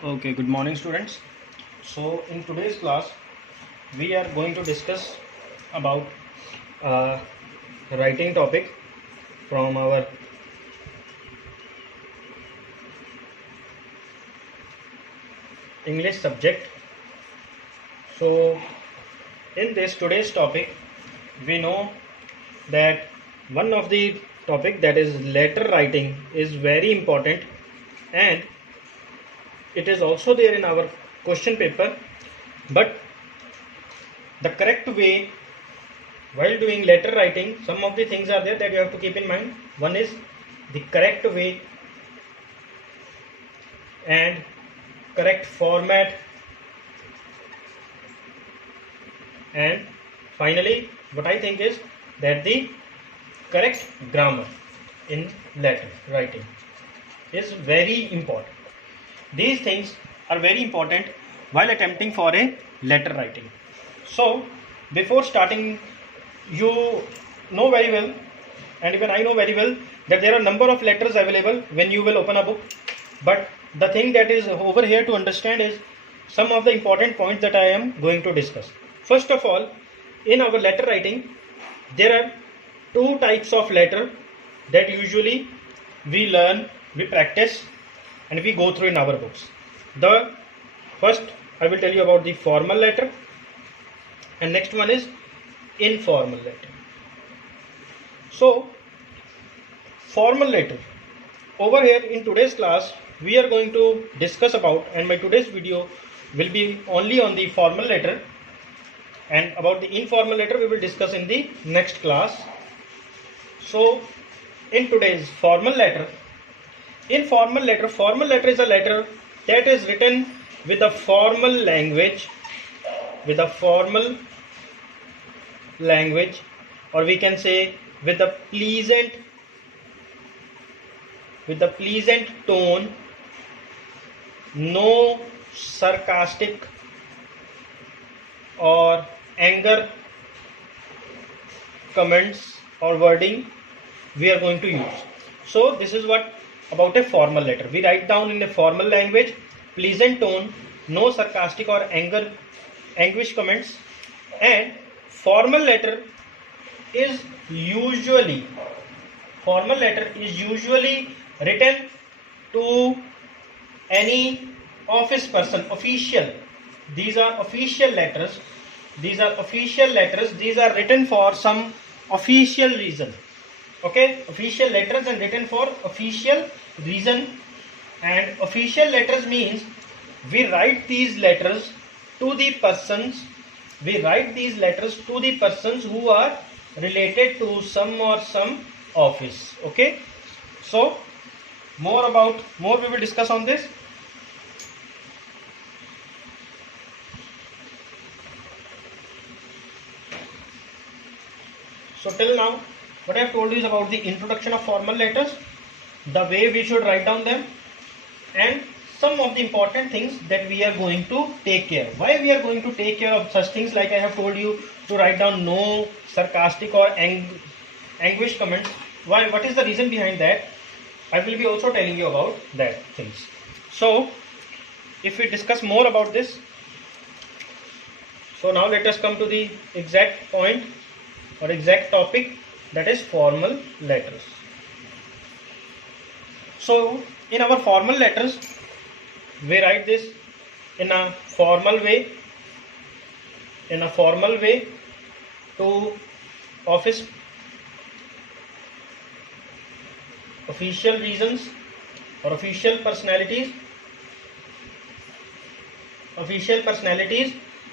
Okay, good morning students. So in today's class we are going to discuss about uh, writing topic from our English subject. So in this today's topic we know that one of the topic, that is letter writing, is very important, and it is also there in our question paper. But the correct way while doing letter writing, some of the things are there that you have to keep in mind. One is the correct way and correct format, and finally what I think is that the correct grammar in letter writing is very important. These things are very important while attempting for a letter writing. So before starting, you know very well, and even I know very well, that there are number of letters available when you will open a book. But the thing that is over here to understand is some of the important points that I am going to discuss. First of all, in our letter writing, there are two types of letter that usually we learn, we practice, and we go through in our books. The first I will tell you about the formal letter, and next one is informal letter. So formal letter, over here in today's class we are going to discuss about, and my today's video will be only on the formal letter, and about the informal letter we will discuss in the next class. So in today's formal letter, formal letter is a letter that is written with a formal language, or we can say with a pleasant tone, no sarcastic or anger comments or wording we are going to use. So this is what about a formal letter. We write down in a formal language, pleasant tone, no sarcastic or anguish comments, and formal letter is usually written to any office person, official. These are official letters. These are written for some official reason. Okay, official letters and written for official reason. And official letters means we write these letters to the persons who are related to some office. Okay, so more we will discuss on this. So till now what I have told you is about the introduction of formal letters, the way we should write down them, and some of the important things that we are going to take care. Why we are going to take care of such things, like I have told you to write down no sarcastic or anguish comments. Why? What is the reason behind that? I will be also telling you about that things. So if we discuss more about this, so now let us come to the exact point or exact topic, that is formal letters. So in our formal letters we write this in a formal way to official reasons or official personalities,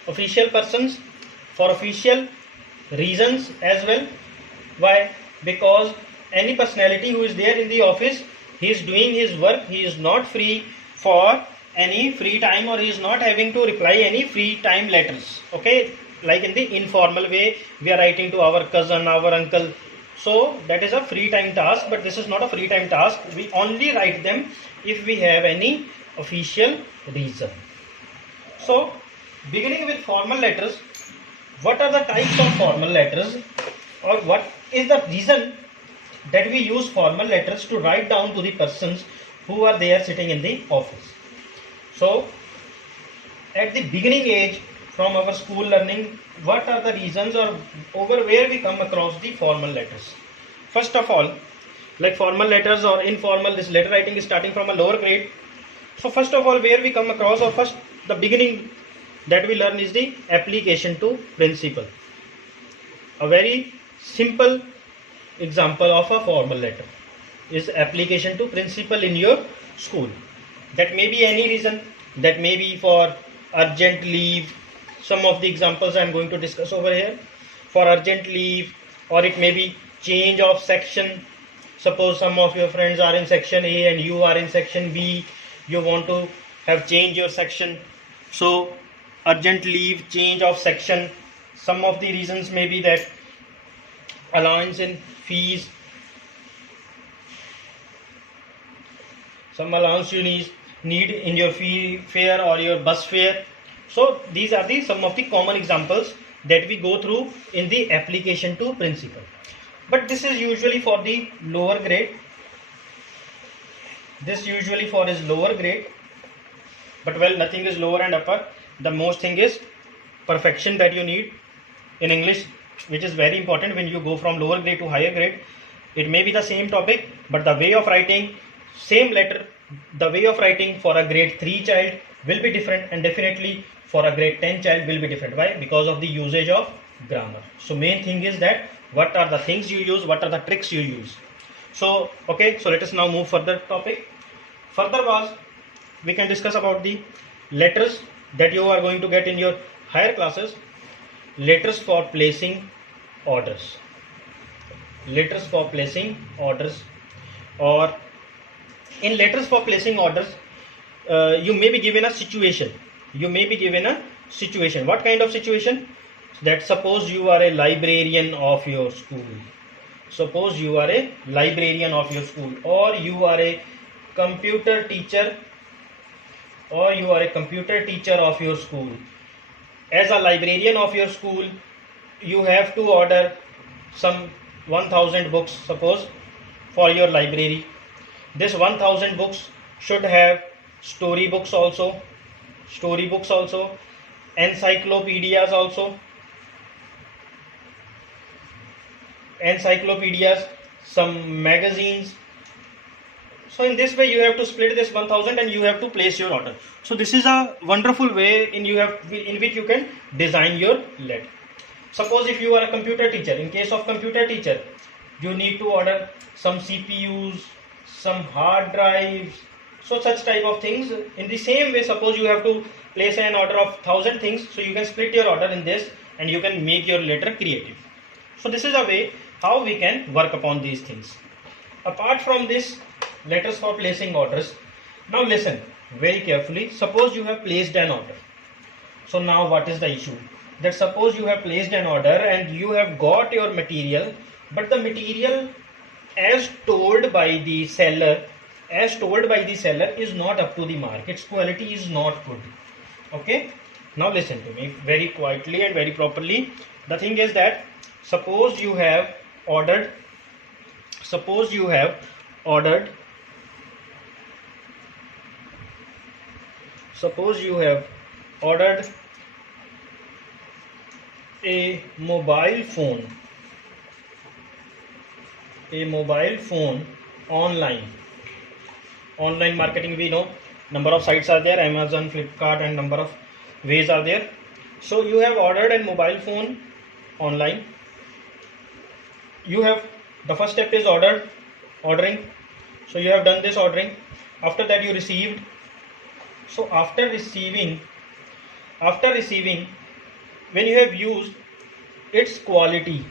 official persons, for official reasons as well. Why? Because any personality who is there in the office, he is doing his work, he is not free for any free time, or he is not having to reply any free time letters. Okay, like in the informal way we are writing to our cousin, our uncle, so that is a free time task, but this is not a free time task. We only write them if we have any official reason. So beginning with formal letters, what are the types of formal letters, or what is the reason that we use formal letters to write down to the persons who are there sitting in the office? So at the beginning age from our school learning, what are the reasons or over where we come across the formal letters? First of all, like formal letters or informal, this letter writing is starting from a lower grade. So first of all, where we come across, or first the beginning that we learn is the application to principal. A very simple example of a formal letter is application to principal in your school. That may be any reason, that may be for urgent leave. Some of the examples I am going to discuss over here. For urgent leave, or it may be change of section. Suppose some of your friends are in section A and you are in section B. You want to have change your section. So urgent leave, change of section. Some of the reasons may be that allowance in fees, some allowance you need in your fee fare or your bus fare. So these are the some of the common examples that we go through in the application to principal. But this is usually for the lower grade. This usually for is lower grade. But well, nothing is lower and upper. The most thing is perfection that you need in English, which is very important when you go from lower grade to higher grade. It may be the same topic, but the way of writing, same letter, the way of writing for a grade 3 child will be different, and definitely for a grade 10 child will be different. Why? Because of the usage of grammar. So main thing is that what are the things you use, what are the tricks you use. So okay, so let us now move further topic. Further was, we can discuss about the letters that you are going to get in your higher classes. Letters for placing orders. Letters for placing orders, or in letters for placing orders, you may be given a situation. You may be given a situation. What kind of situation? That suppose you are a librarian of your school. Suppose you are a librarian of your school, or you are a computer teacher, or you are a computer teacher of your school. As a librarian of your school, you have to order some 1000 books, suppose, for your library. This 1000 books should have storybooks also, encyclopedias also, some magazines. So in this way you have to split this 1000 and you have to place your order. So this is a wonderful way in which you can design your letter. Suppose if you are a computer teacher, in case of computer teacher, you need to order some CPUs, some hard drives, so such type of things. In the same way, suppose you have to place an order of 1000 things, so you can split your order in this and you can make your letter creative. So this is a way how we can work upon these things. Apart from this, letters for placing orders. Now listen very carefully. Suppose you have placed an order. So now what is the issue? That suppose you have placed an order and you have got your material, but the material as told by the seller is not up to the mark. Its quality is not good. Okay, now listen to me very quietly and very properly. The thing is that suppose you have ordered a mobile phone online marketing. We know number of sites are there, Amazon, Flipkart, and number of ways are there. So you have ordered a mobile phone online. You have, the first step is ordering. So you have done this ordering. After that you received. So after receiving, when you have used, its quality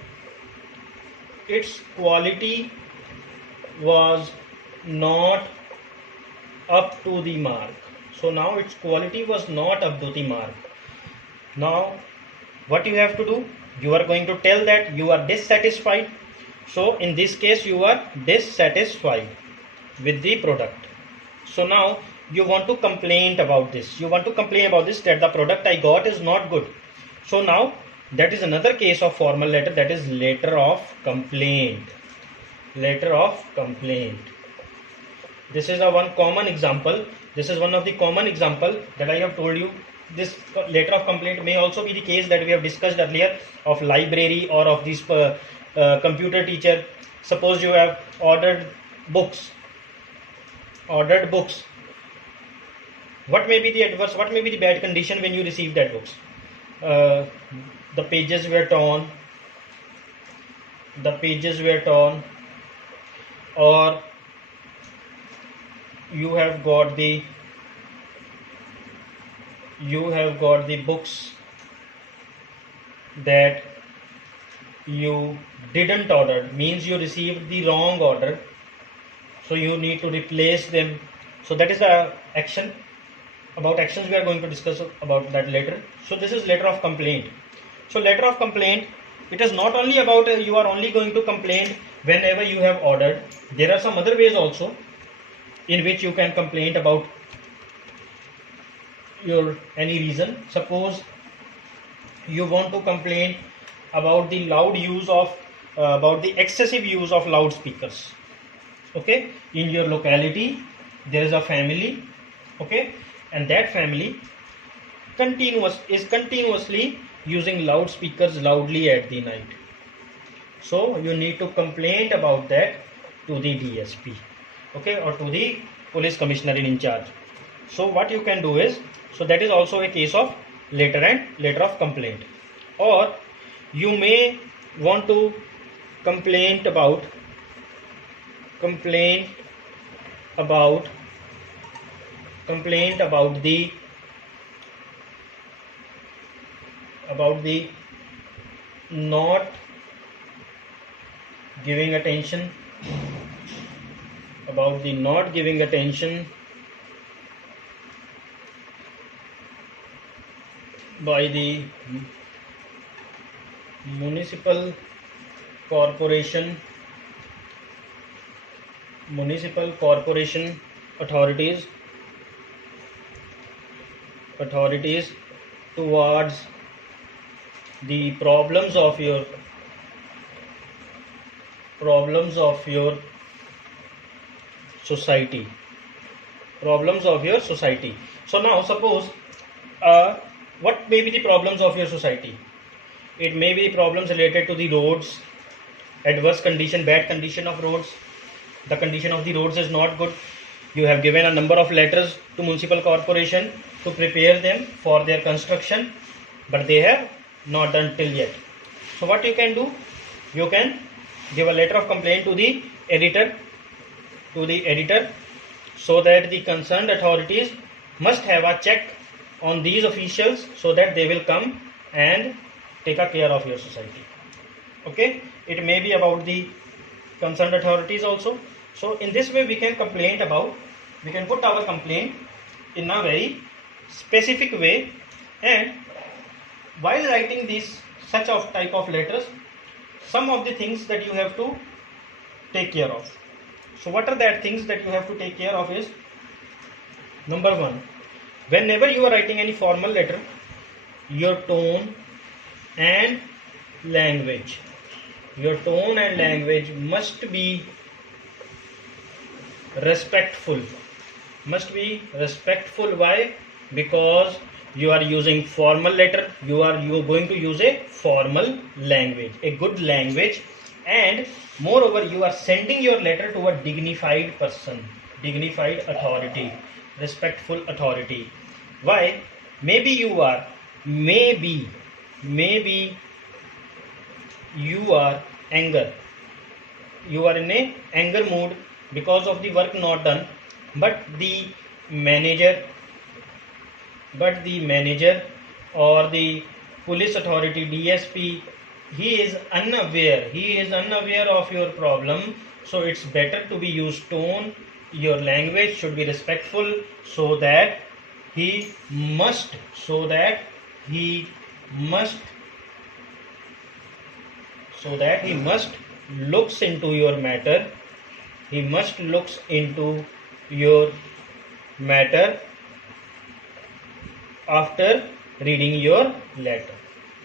was not up to the mark. So now its quality was not up to the mark. Now what you have to do, you are going to tell that you are dissatisfied. So in this case you are dissatisfied with the product. So now you want to complain about this. That the product I got is not good. So now that is another case of formal letter, that is letter of complaint. This is a one common example. This is one of the common example that I have told you. This letter of complaint may also be the case that we have discussed earlier of library or of this computer teacher. Suppose you have ordered books. What may be the adverse, what may be the bad condition when you receive that books? The pages were torn, or you have got the books that you didn't order, means you received the wrong order, so you need to replace them. So that is the action. About actions we are going to discuss about that later. So this is letter of complaint. So letter of complaint, it is not only about you are only going to complain whenever you have ordered. There are some other ways also in which you can complain about your any reason. Suppose you want to complain about the loud use of about the excessive use of loudspeakers. Okay, in your locality there is a family, okay, and that family is continuously using loudspeakers loudly at the night. So you need to complain about that to the DSP, okay, or to the police commissioner in charge. So what you can do is, so that is also a case of letter of complaint. Or you may want to complain about the not giving attention, by the municipal corporation authorities towards the problems of your society. So now suppose what may be the problems of your society? It may be problems related to the roads, adverse condition, bad condition of roads. The condition of the roads is not good. You have given a number of letters to municipal corporation to prepare them for their construction, but they have not done till yet. So what you can do? You can give a letter of complaint to the editor, so that the concerned authorities must have a check on these officials, so that they will come and take a care of your society. Okay, it may be about the concerned authorities also. So in this way we can put our complaint in a very specific way. And while writing these such of type of letters, some of the things that you have to take care of. So what are that things that you have to take care of is, number one, whenever you are writing any formal letter, your tone and language must be respectful. Why? Because you are using formal letter, you are going to use a formal language, a good language, and moreover you are sending your letter to a dignified person, dignified authority, respectful authority. Why? Maybe you are in a anger mood because of the work not done, but the manager or the police authority, DSP, he is unaware of your problem. So it's better to be used tone, your language should be respectful, so that he must looks into your matter. After reading your letter.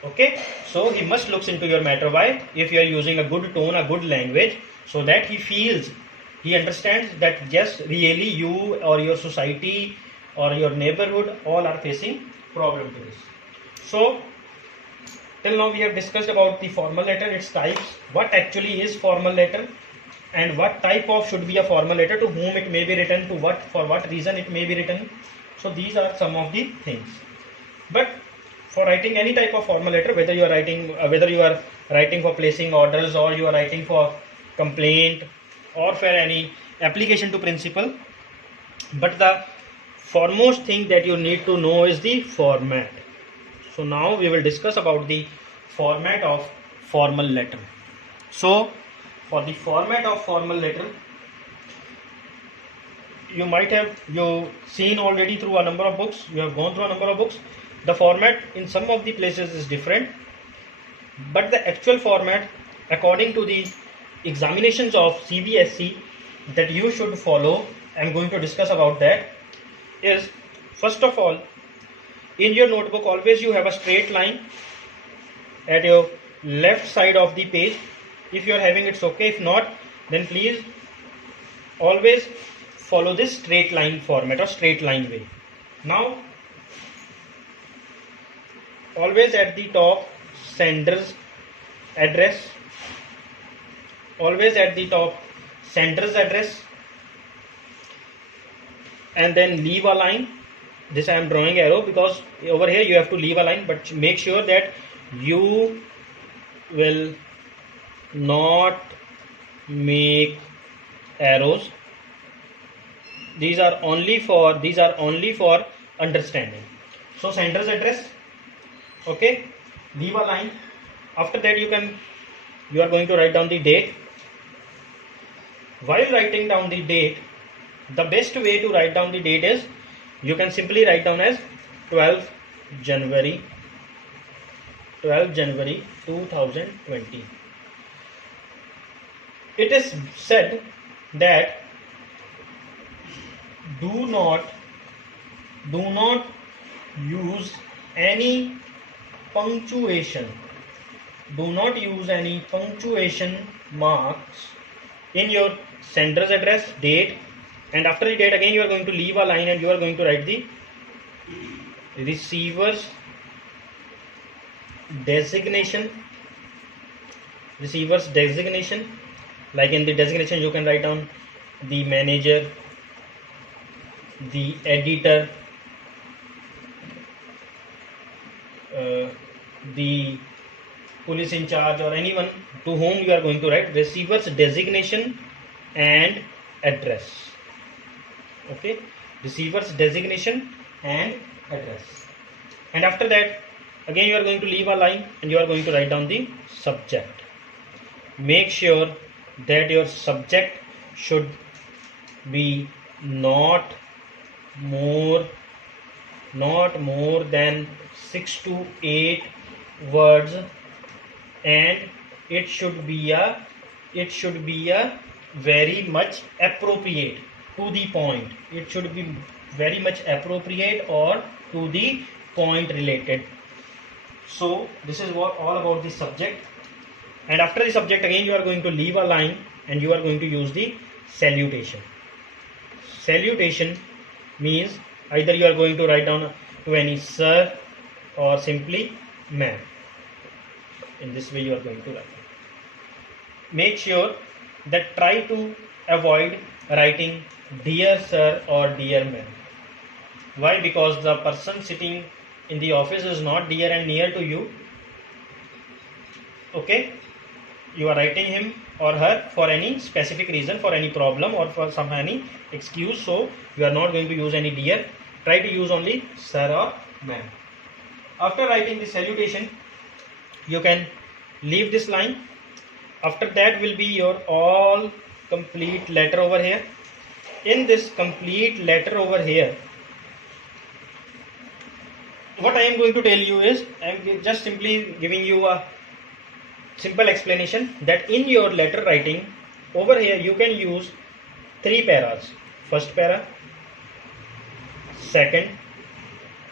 Okay, so he must looks into your matter. Why? If you are using a good tone, a good language, so that he feels he understands that yes, really you or your society or your neighborhood all are facing problem to this. So till now we have discussed about the formal letter, its types, what actually is formal letter, and what type of should be a formal letter, to whom it may be written, to what, for what reason it may be written. So these are some of the things. But for writing any type of formal letter, whether you are writing for placing orders, or you are writing for complaint, or for any application to principal, but the foremost thing that you need to know is the format. So now we will discuss about the format of formal letter. So for the format of formal letter, you might have seen already through a number of books, you have gone through a number of books. The format in some of the places is different, but the actual format according to the examinations of CBSE that you should follow, I am going to discuss about that, is first of all, in your notebook always you have a straight line at your left side of the page. If you are having, it's okay, if not then please always follow this straight line format or straight line way. Now always at the top, sender's address, always at the top, sender's address, and then leave a line. This I am drawing arrow because over here you have to leave a line, but make sure that you will not make arrows. These are only for understanding. So sender's address, okay, leave a line. After that you are going to write down the date. While writing down the date, the best way to write down the date is you can simply write down as 12th January 2020. It is said that do not use any punctuation. Do not use any punctuation marks in your sender's address, date, and after the date again you are going to leave a line and you are going to write the receiver's designation. Receiver's designation, like in the designation you can write down the manager, the editor, the police in charge, or anyone to whom you are going to write receiver's designation and address. Okay, receiver's designation and address. And after that again you are going to leave a line and you are going to write down the subject. Make sure that your subject should be not more than 6 to 8 words, and it should be a very much appropriate, to the point. It should be very much appropriate or to the point related. So this is what all about the subject. And after the subject again you are going to leave a line and you are going to use the salutation. Salutation means either you are going to write down to any sir or simply ma'am. In this way you are going to write. Make sure that try to avoid writing dear sir or dear ma'am. Why? Because the person sitting in the office is not dear and near to you. Okay, you are writing him or her for any specific reason, for any problem or for any excuse. So you are not going to use any dear. Try to use only sir or ma'am. After writing the salutation, you can leave this line. After that will be your all complete letter over here. In this complete letter over here, what I am going to tell you is, I am just simply giving you a simple explanation that in your letter writing over here you can use 3 paras. First para, second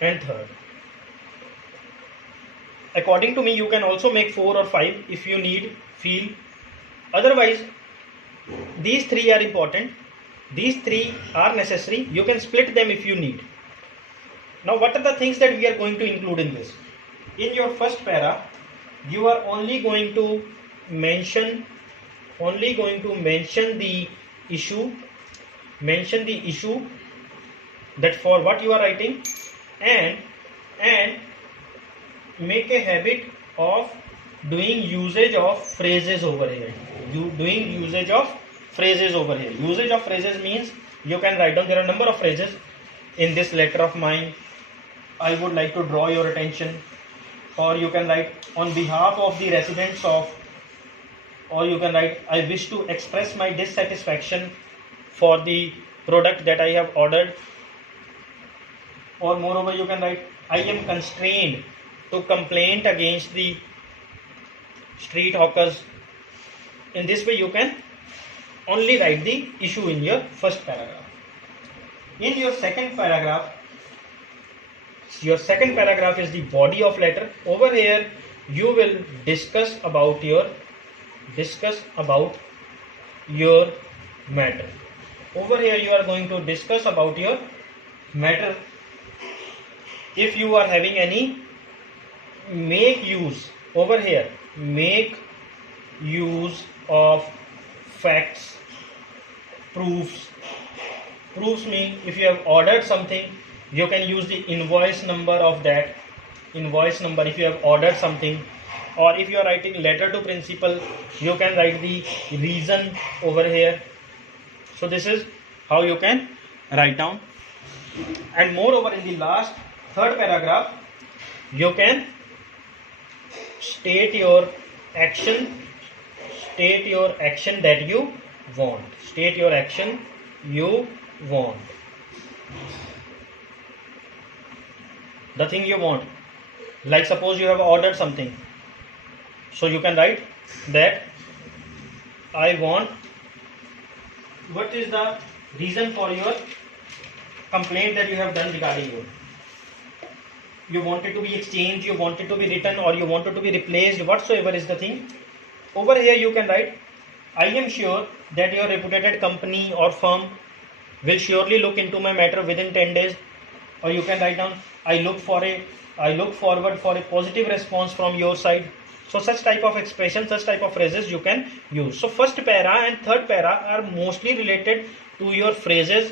and third. According to me you can also make 4 or 5 if you feel. Otherwise These three are important. These three are necessary. You can split them if you need. Now, what are the things that we are going to include in this? In your first para, you are only going to mention the issue, that for what you are writing, and make a habit of doing usage of phrases over here. Usage of phrases means you can write down, there are a number of phrases in this letter of mine. I would like to draw your attention, or you can write on behalf of the residents of, or you can write I wish to express my dissatisfaction for the product that I have ordered, or moreover you can write I am constrained to complain against the street hawkers. In this way you can only write the issue in your first paragraph. In your second paragraph is the body of letter. Over here you will discuss about your matter. Over here you are going to discuss about your matter. If you are having any, make use of facts, proofs. Proofs mean if you have ordered something, you can use the invoice number of that invoice number if you have ordered something, or if you are writing letter to principal, you can write the reason over here. So this is how you can write down. And moreover, in the last third paragraph, you can state your action that you want. The thing you want. Like suppose you have ordered something. So you can write that I want, what is the reason for your complaint that you have done regarding you? You want it to be exchanged, you want it to be written, or you want it to be replaced, whatsoever is the thing. Over here you can write, I am sure that your reputed company or firm will surely look into my matter within 10 days. Or you can write down, I look forward for a positive response from your side. So such type of expression, such type of phrases you can use. So first para and third para are mostly related to your phrases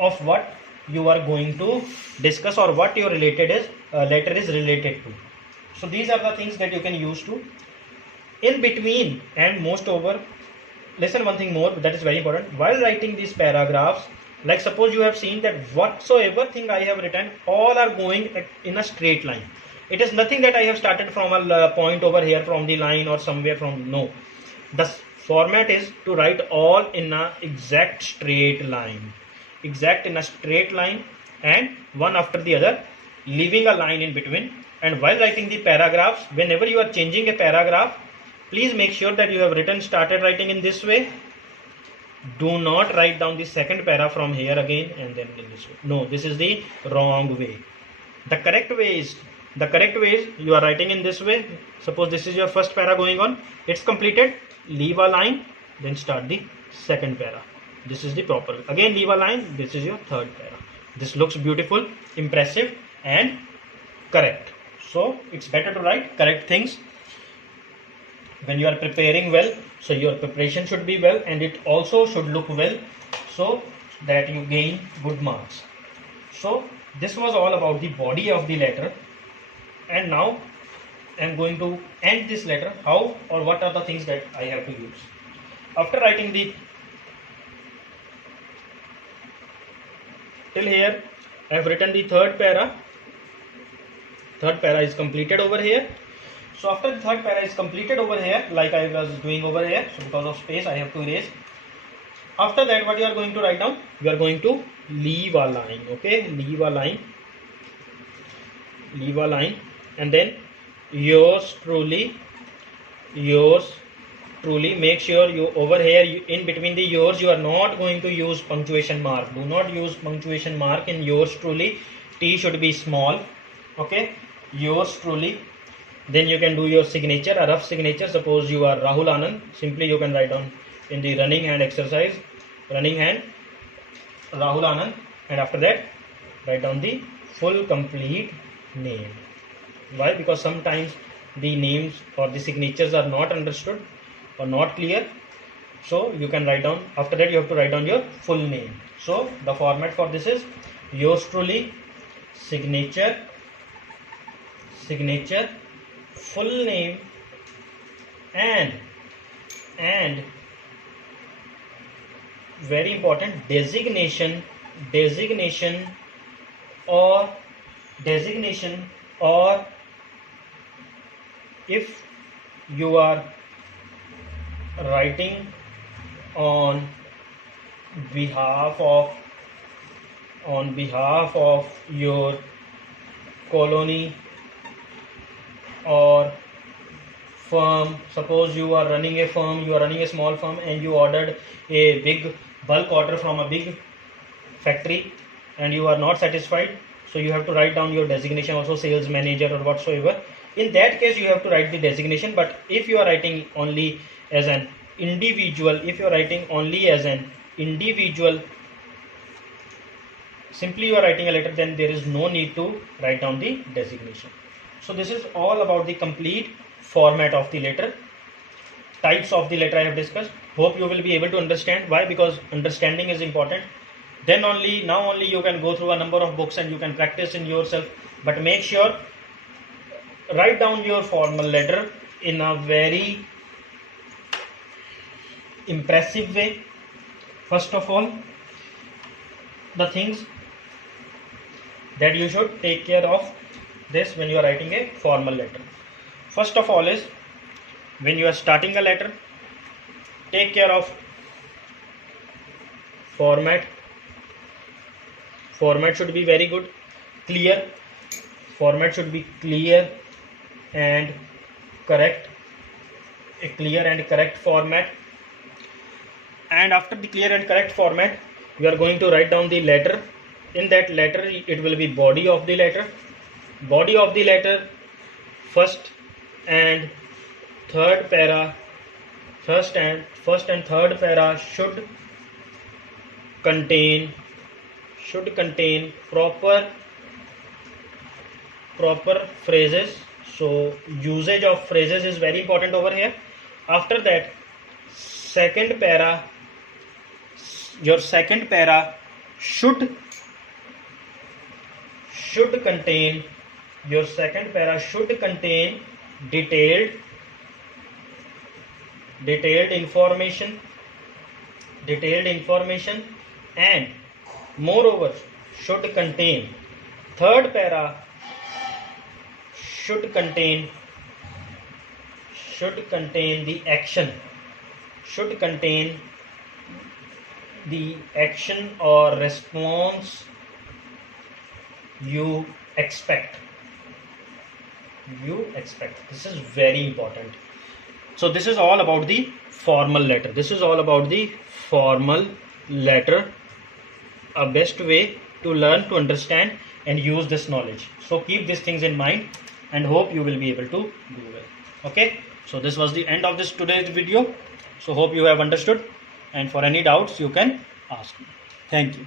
of what you are going to discuss or what your letter is related to. So these are the things that you can use to. In between, and most over, listen one thing more that is very important. While writing these paragraphs, like suppose you have seen that whatsoever thing I have written, all are going in a straight line. It is nothing that I have started from a point over here from the line or somewhere from, no. The format is to write all in a exact straight line, and one after the other, leaving a line in between. And while writing the paragraphs, whenever you are changing a paragraph, please make sure that you have started writing in this way. Do not write down the second para from here again and then in this way. No, this is the wrong way. The correct way is you are writing in this way. Suppose this is your first para going on, it's completed, leave a line, then start the second para. This is the proper. Again leave a line, this is your third para. This looks beautiful, impressive and correct. So it's better to write correct things when you are preparing well. So your preparation should be well, and it also should look well, so that you gain good marks. So this was all about the body of the letter, and now I am going to end this letter. How or what are the things that I have to use after writing the till here? I have written the third para. Third para is completed over here. So after the third para is completed over here, like I was doing over here, so because of space I have to erase. After that, what you are going to write down? You are going to leave a line, okay? Leave a line, and then yours truly. Make sure you over here in between the yours, you are not going to use punctuation mark. Do not use punctuation mark in yours truly. T should be small, okay? Yours truly. Then you can do your signature, a rough signature. Suppose you are Rahul Anand, simply you can write down in the running hand exercise, running hand Rahul Anand, and after that write down the full complete name. Why? Because sometimes the names or the signatures are not understood or not clear. So you can write down, after that you have to write down your full name. So the format for this is yours truly, signature, full name, and very important, designation or if you are writing on behalf of your colony or firm. Suppose you are running a firm, you are running a small firm, and you ordered a big bulk order from a big factory and you are not satisfied, so you have to write down your designation, also sales manager or whatsoever. In that case you have to write the designation. But if you are writing only as an individual, simply you are writing a letter, then there is no need to write down the designation. So this is all about the complete format of the letter. Types of the letter I have discussed. Hope you will be able to understand. Why? Because understanding is important. Then now only you can go through a number of books and you can practice in yourself. But make sure write down your formal letter in a very impressive way. First of all, the things that you should take care of this when you are writing a formal letter. First of all is, when you are starting a letter, take care of format. Format should be very good, clear. Format should be clear and correct. A clear and correct format. And after the clear and correct format, you are going to write down the letter. In that letter, it will be body of the letter. Body of the letter, first and third para should contain proper phrases. So usage of phrases is very important over here. After that, your second para should contain detailed information, and moreover third para should contain the action or response you expect. This is very important. So this is all about the formal letter. A best way to learn, to understand and use this knowledge. So keep these things in mind and hope you will be able to do well. Okay, so this was the end of this today's video. So hope you have understood, and for any doubts you can ask me. Thank you.